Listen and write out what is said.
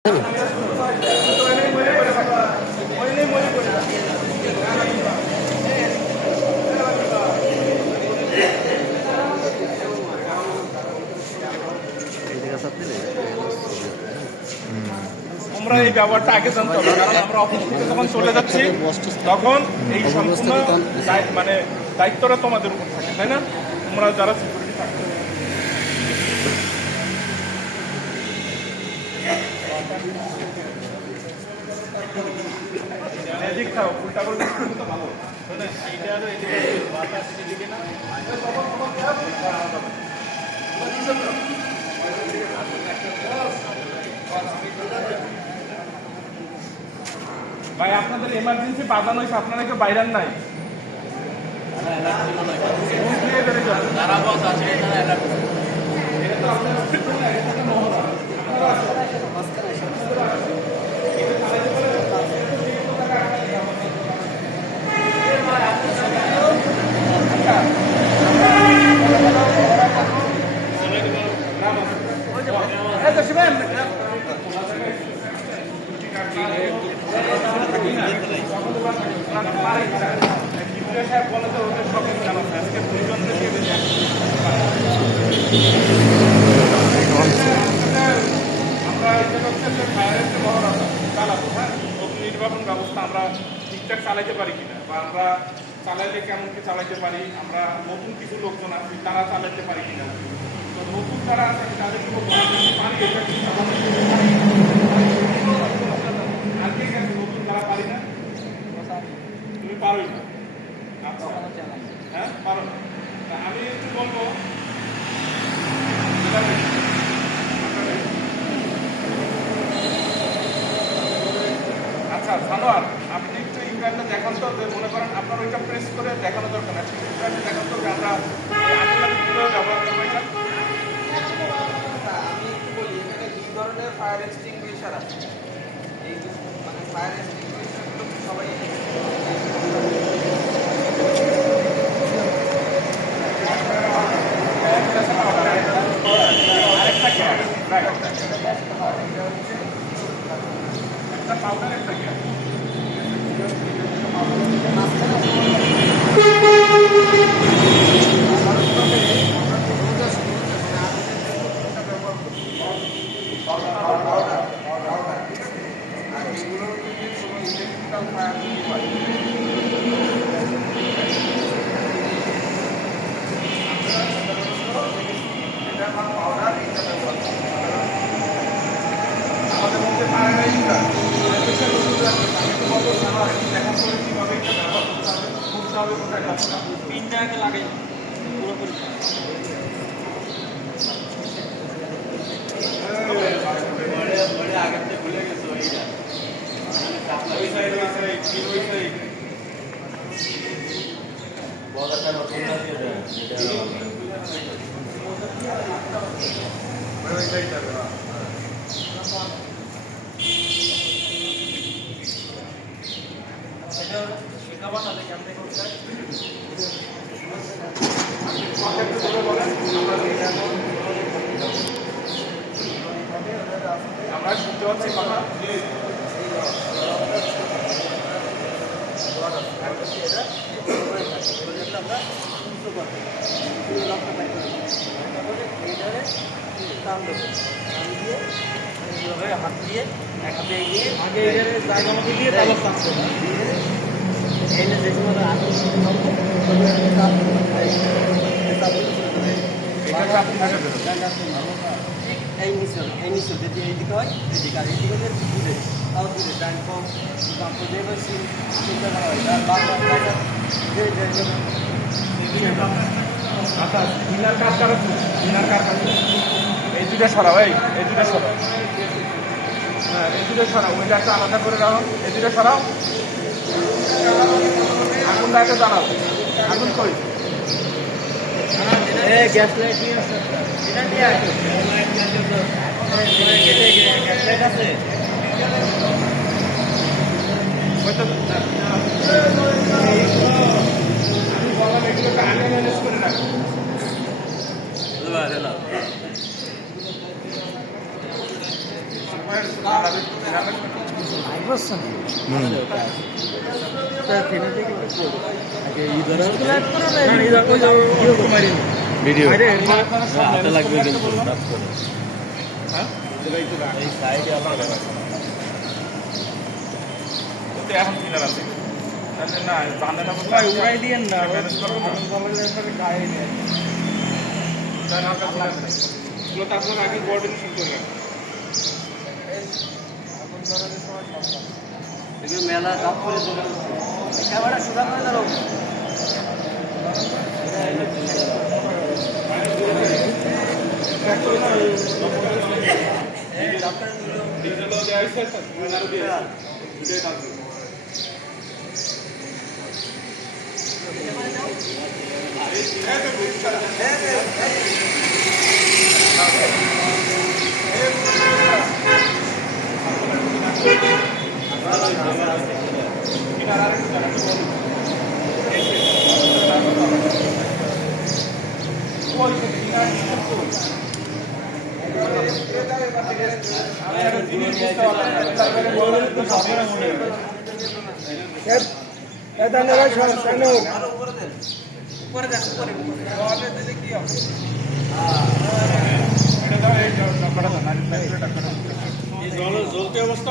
আমরা এই ব্যবহারটা আগে জানতে হবে, কারণ আমরা অফিস থেকে যখন চলে যাচ্ছি তখন এই সম্পূর্ণ মানে দায়িত্বটা তোমাদের উপর থাকে, তাই না? তোমরা যারা সিকিউরিটি থাকবে এদিক থাকো, উল্টা করে তো ভালো ভাই। আপনাদের এমার্জেন্সি বাজানো হয়েছে, আপনারা কেউ বাইরের নাই। নির্বাহন ব্যবস্থা আমরা ঠিকঠাক চালাইতে পারি কিনা, বা আমরা চালাইলে কেমন কি চালাইতে পারি, আমরা নতুন কিছু লোকজন আছি তারা চালাইতে পারি কিনা। তো নতুন যারা আছে তাদের কোনো পারি, এটা আর কে গেছে নতুন যারা পারি না? তুমি পারোই না। আচ্ছা, হ্যাঁ পারো না। আমি একটু বলবো, আচ্ছা সানোয়ার, আপনি একটু ইমরানটা দেখান তো, মনে করেন আপনার ওইটা প্রেস করে দেখানো দরকার না, ইমরানটা দেখান তো যে আমরা কীভাবে ব্যবহার করবো এটা। আমি একটু বলি, এখানে দুই ধরনের ফায়ার এক্সটিংগুইশার আছে। এই মানে ফায়ার এক্সটিংগুইশারগুলো সবাই একটা পাউডার একটা গ্যাস আমাদের মধ্যে পারে না এইটা পিনটাকে লাগাই পুরোপুরি। আগে ভুলে গেছো আমরা শুনতে পাচ্ছি কথা। হাত দিয়ে এক হাতে এগিয়ে আগে জায়গা মতো দিয়ে তারপর চাপতে এনে যে কোনো এই মিশ্রণ যদি এইদিকে হয় এদিকে, আর এইদিকে দূরে তাও দূরে ডাইন কম দিয়ে বলছি আচ্ছা, ডিনার কাজ করা, ডিনার কাজ আছে। এই দুটা সরাও, এই দুটা সরাও, হ্যাঁ এই দুটো সরাও, ওইটা একটা আলাদা করে রাখো। এই দুটো সরাও, আগুনটা একটা জ্বালাও। আগুন কই? গ্যাস লাইট নিয়ে আসো, এটা নিয়ে আসো, গ্যাস লাইট আছে। আমি বললাম এগুলোকে আগে ম্যানেজ করে রাখো। সময়ের ভিডিও হাতে লাগবে কিন্তু এখন কিনার আছে না জানে না উড়াই দিয়েন না গায়ে নিয়ে এগুলো তারপর আগে বর্ডেন শুরু করলেন এগুলো মেলা সব করে ক্যামেরা সোজা করে দাঁড়াও জলতে অবস্থা